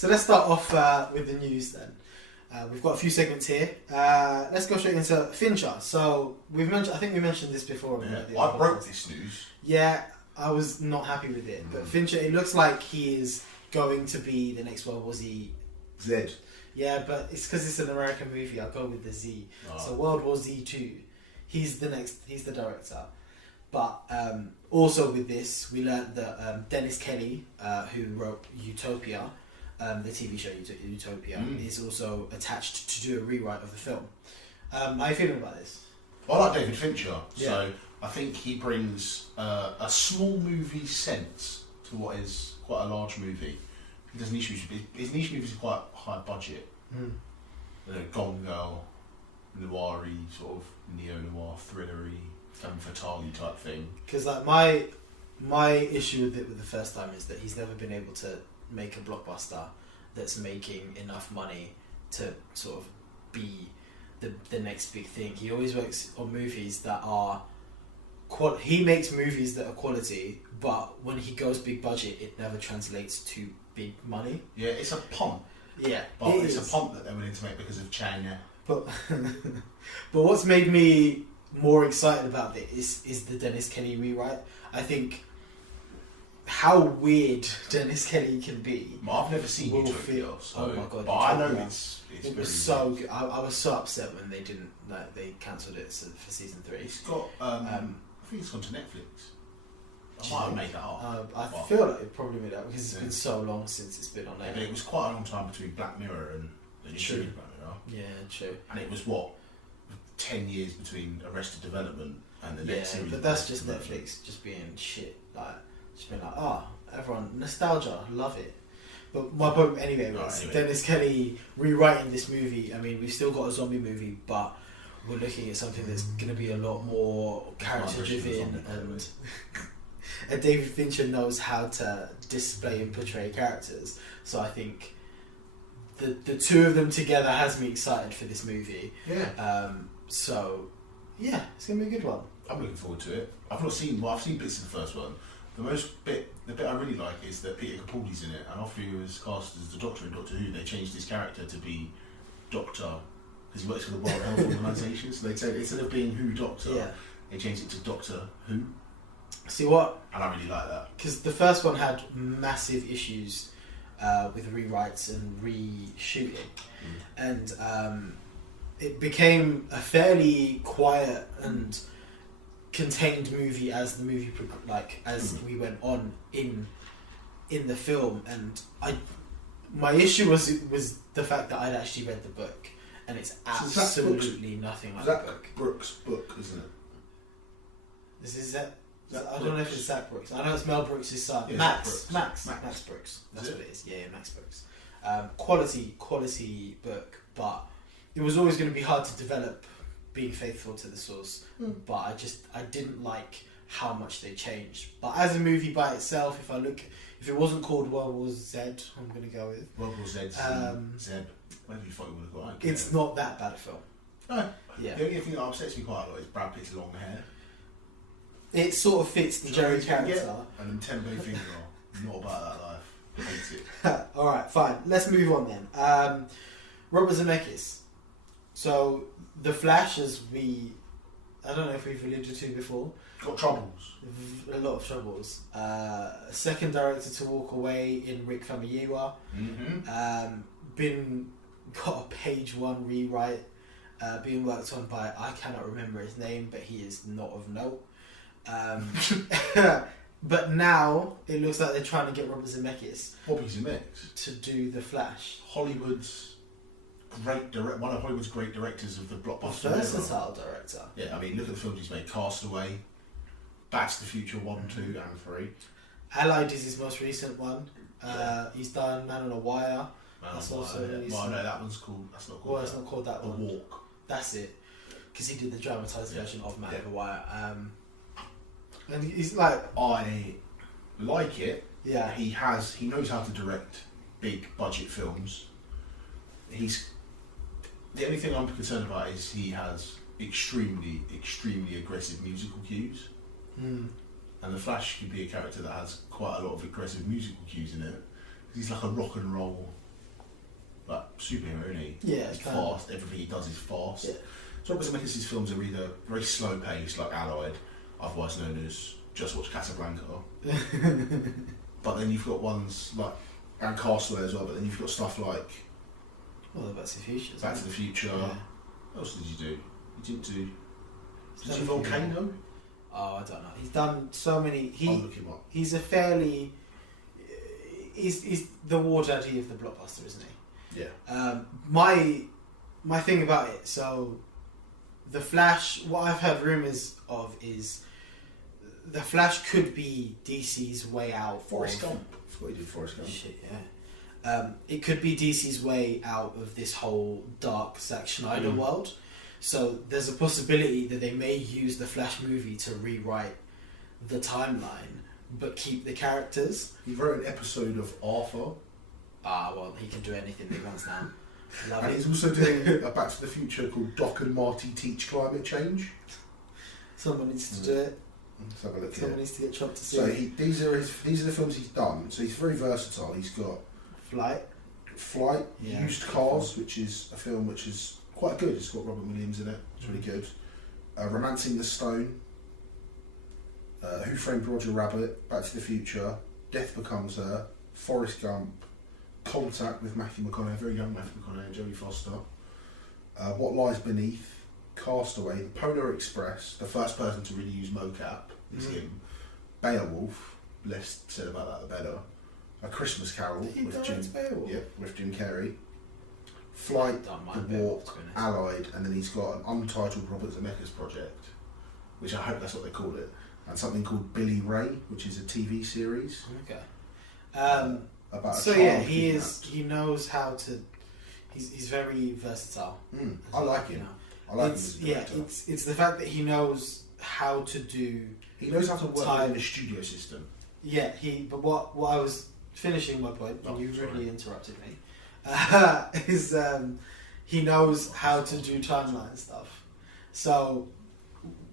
So let's start off with the news then. We've got a few segments here. Let's go straight into Fincher. So I think we mentioned this before. Yeah, I broke this news. Yeah, I was not happy with it. But Fincher, it looks like he is going to be the next World War Z. Z. Yeah, but it's because it's an American movie. I'll go with the Z. Oh. So World War Z2. He's the director. But also with this, we learned that Dennis Kelly, who wrote Utopia, the TV show Utopia, is also attached to do a rewrite of the film. How are you feeling about this? I like David Fincher, so I think he brings a small movie sense to what is quite a large movie. He does niche movies, but his niche movies are quite high budget. Gone Girl, noir-y, sort of neo-noir, thriller-y, femme fatale type thing. Because like my issue with it with the first time is that he's never been able to make a blockbuster that's making enough money to sort of be the next big thing. He always works on movies that are he makes movies that are quality, but when he goes big budget, it never translates to big money. Yeah, it's a punt. Yeah, but it's a punt that they're willing to make because of Chang. Yeah. But what's made me more excited about it is the Dennis Kelly rewrite. I think how weird Dennis Kelly can be. I've never seen Utopia, oh my god! But I know it's it was so good. I was so upset when they didn't they cancelled it for season 3. It's got I think it's gone to Netflix. I might have made that up. I feel like it probably made that because it's been so long since it's been on there. Yeah, but it was quite a long time between Black Mirror and the new series Black Mirror. Yeah, true. And it was 10 years between Arrested Development and the next series. But that's just Netflix just being shit. Like, just being like, everyone nostalgia, love it. But my point anyway was Dennis Kelly rewriting this movie. I mean, we've still got a zombie movie, but we're looking at something that's going to be a lot more character driven and David Fincher knows how to display and portray characters. So I think the two of them together has me excited for this movie. Yeah. So yeah, it's gonna be a good one. I'm looking forward to it. I've seen bits of the first one. The bit I really like is that Peter Capaldi's in it, and after he was cast as the Doctor in Doctor Who, they changed his character to be Doctor because he works for the World Health Organisation. So they say instead of being Who Doctor, they changed it to Doctor Who. See what? And I really like that because the first one had massive issues with rewrites and reshooting, and it became a fairly quiet and contained movie as the movie we went on in the film. And my issue was the fact that I'd actually read the book, and it's absolutely nothing like the book. Brooks' book, isn't it? This is it. I don't know if it's Zach Brooks. I know it's Mel Brooks' son. Yeah, Max Brooks. That's what it is. Yeah, Max Brooks. Quality book, but it was always going to be hard to develop being faithful to the source. But I didn't like how much they changed. But as a movie by itself, if it wasn't called World War Z, I'm going to go with World War Z. Zeb. Whatever you thought you would have got. It's not that bad a film. No. Yeah. The only thing that upsets me quite a lot is Brad Pitt's long hair. It sort of fits the Jerry character. And then Tempe Finger, not about that life. I hate it. Alright, fine. Let's move on then. Robert Zemeckis. So, The Flash, I don't know if we've alluded to before. Got troubles. A lot of troubles. Second director to walk away in Rick Famuyiwa. Got a page 1 rewrite being worked on by, I cannot remember his name, but he is not of note. But now it looks like they're trying to get Robert Zemeckis to do The Flash. One of Hollywood's great directors of the blockbuster. Versatile director. Yeah, I mean, look at the films he's made: Castaway, Back to the Future 1, 2, and 3. Allied is his most recent one. He's done Man on a Wire. That's also well, no, that one's called. That's not called. Well, it's not called that one. The Walk. That's it. Because he did the dramatised version of Man on a Wire. And he's like, I like it. Yeah. He knows how to direct big budget films. The only thing I'm concerned about is he has extremely aggressive musical cues. And the Flash could be a character that has quite a lot of aggressive musical cues in it. He's like a rock and roll like superhero, isn't he? Yeah, he's fast. Everything he does is fast. Yeah. So Zemeckis' films are either very slow paced, like Allied, otherwise known as Just Watch Casablanca. But then you've got ones like, and Castaway as well. But then you've got stuff like, Back to the Future. Back to the Future. Yeah. What else did you do? You didn't do. Did you do Volcano? Oh, I don't know. He's done so many. I'll look him up. He's a fairly. He's the war daddy of the blockbuster, isn't he? Yeah. My thing about it. So, the Flash. What I've heard rumors of is, the Flash could be DC's way out. Forrest Gump. I forgot you did Forrest Gump. Shit, yeah. It could be DC's way out of this whole dark Zack Snyder world. So there's a possibility that they may use the Flash movie to rewrite the timeline, but keep the characters. He wrote an episode of Arthur. Ah, well, he can do anything he wants now. Love And it. he's also doing a Back to the Future called Doc and Marty Teach Climate Change. Someone needs to do it. Let's have a look Someone here. needs to get chopped to see. So these are the films he's done. So he's very versatile. He's got Flight, Yeah. Used Cars, which is a film which is quite good. It's got Robert Williams in it. It's really good. Romancing the Stone, Who Framed Roger Rabbit, Back to the Future, Death Becomes Her, Forrest Gump, Contact with Matthew McConaughey, very young Matthew McConaughey, and Jodie Foster, What Lies Beneath, Castaway, The Polar Express, the first person to really use mocap is him, Beowulf, less said about that the better, A Christmas Carol with Jim Carrey, Flight, The Walk, Allied, and then he's got an untitled Robert Zemeckis project, which I hope that's what they call it, and something called Billy Ray, which is a TV series. Okay. About so a child yeah, he kidnapped. is. He knows how to. He's very versatile. I like him. I like him as a director. It's the fact that he knows how to do. He knows how to work in a studio system. Yeah, But what I was finishing my point, and you really interrupted me. Is he knows how to do timeline stuff. So,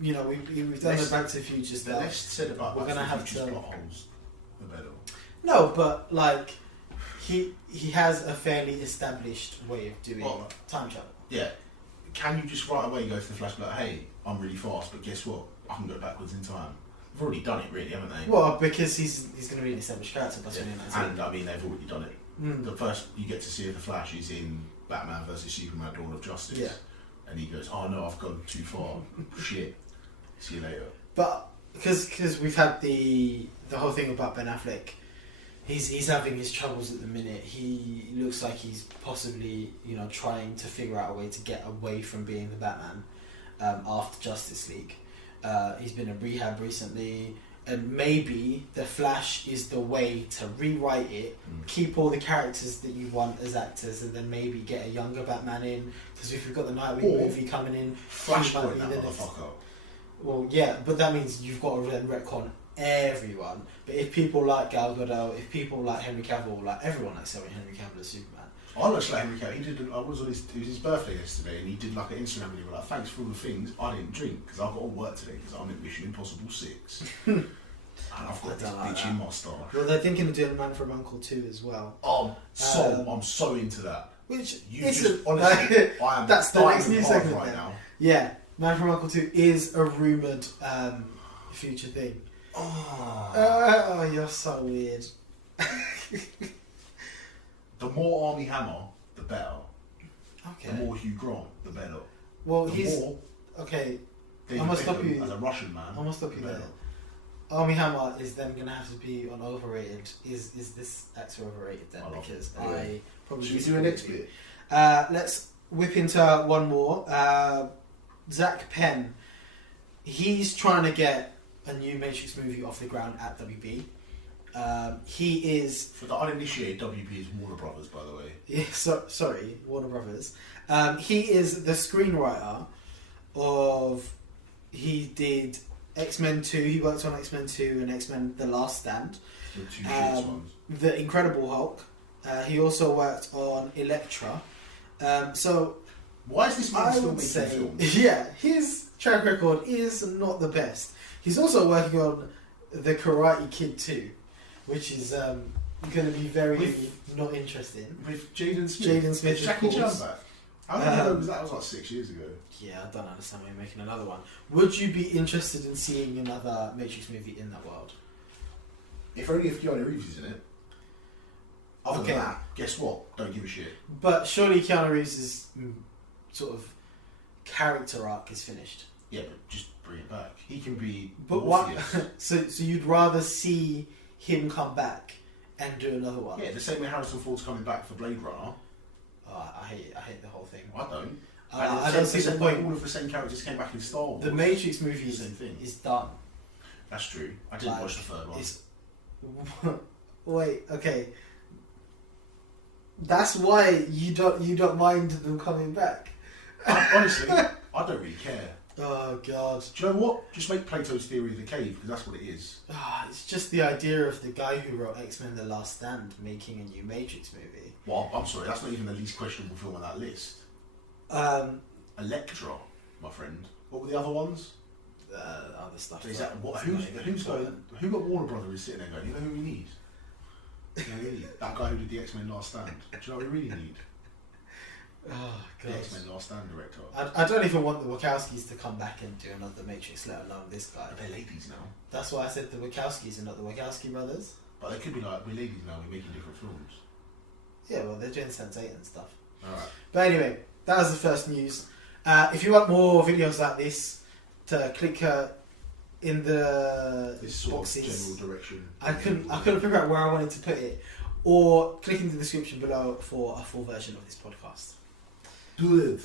we've done the Back to the Future The stuff. less said about We're gonna have to plot holes, the better. No, but like he has a fairly established way of doing time travel. Yeah. Can you just right away go to the Flash and be like, hey, I'm really fast, but guess what? I can go backwards in time. They've already done it, really, haven't they? Well, because he's going to be an established character by 2019. And I mean, they've already done it. The first you get to see of the Flash is in Batman vs Superman: Dawn of Justice. Yeah. And he goes, "Oh no, I've gone too far. Shit. See you later." But because we've had the whole thing about Ben Affleck, he's having his troubles at the minute. He looks like he's possibly trying to figure out a way to get away from being the Batman after Justice League. He's been in rehab recently. And maybe the Flash is the way to rewrite it, keep all the characters that you want as actors, and then maybe get a younger Batman in. Because if we've got the Nightwing movie coming in, Flashpoint that motherfucker. Well, yeah, but that means you've got to then retcon everyone. But if people like Gal Gadot, if people like Henry Cavill, like everyone likes Henry Cavill as Superman. I like Henry Cavill. It was his birthday yesterday, and he did like an Instagram video like, "Thanks for all the things. I didn't drink because I've got to work today because I'm in Mission Impossible 6, and I've got this bitch in my star." Well, they're thinking of doing Man from U.N.C.L.E. 2 as well. I'm so into that. Which honestly, I am. That's the next news segment right now. Yeah, Man from U.N.C.L.E. 2 is a rumored future thing. Oh, you're so weird. The more Armie Hammer, the better. Okay. The more Hugh Grant, the better. Well, okay. David I must Beckham stop you. as a Russian man. I must stop you the there. better. Armie Hammer is then going to have to be on overrated. Is this actor overrated then? Because I probably. Should we do a next bit? Let's whip into one more. Zach Penn. He's trying to get a new Matrix movie off the ground at WB. He is... For the uninitiated, WB is Warner Brothers, by the way. Yeah, sorry, Warner Brothers. He is the screenwriter of... He did X-Men 2. He worked on X-Men 2 and X-Men The Last Stand. The two shit ones. The Incredible Hulk. He also worked on Elektra. So... Why is this man still making films? Yeah, his track record is not the best. He's also working on The Karate Kid 2, which is going to be very not interesting. With Jaden Smith. Jaden Smith, Jackie of Chan course. back. How long ago was that? That was like 6 years ago. Yeah, I don't understand why you're making another one. Would you be interested in seeing another Matrix movie in that world? If only if Keanu Reeves is in it. Other than that, guess what? Don't give a shit. But surely Keanu Reeves' sort of character arc is finished. Yeah, but just bring it back. He can be. But what? So you'd rather see him come back and do another one? Yeah, the same way Harrison Ford's coming back for Blade Runner. I hate the whole thing. I don't. I don't see the point. All of the same characters came back in Star Wars. The Matrix movie is done. That's true. I didn't watch the third one. Wait, okay. That's why you don't mind them coming back. Honestly, I don't really care. Oh God! Do you know what? Just make Plato's Theory of the Cave because that's what it is. It's just the idea of the guy who wrote X-Men: The Last Stand making a new Matrix movie. Well, I'm sorry, that's not even the least questionable film on that list. Elektra, my friend. What were the other ones? Other stuff. So who got Warner Brothers sitting there going, you know who we need? You know who we need? That guy who did the X-Men Last Stand. Do you know what we really need? Oh God. The X-Men Last Stand director. I don't even want the Wachowskis to come back and do another Matrix, let alone this guy. But they're ladies now. That's why I said the Wachowskis and not the Wachowski brothers. But they could be like, we're ladies now, we're making different films. Yeah, well, they're doing Sense8 and stuff. Alright. But anyway, that was the first news. If you want more videos like this, to click in the this sort boxes. of general direction. I couldn't figure out where I wanted to put it, or click in the description below for a full version of this podcast. Do it.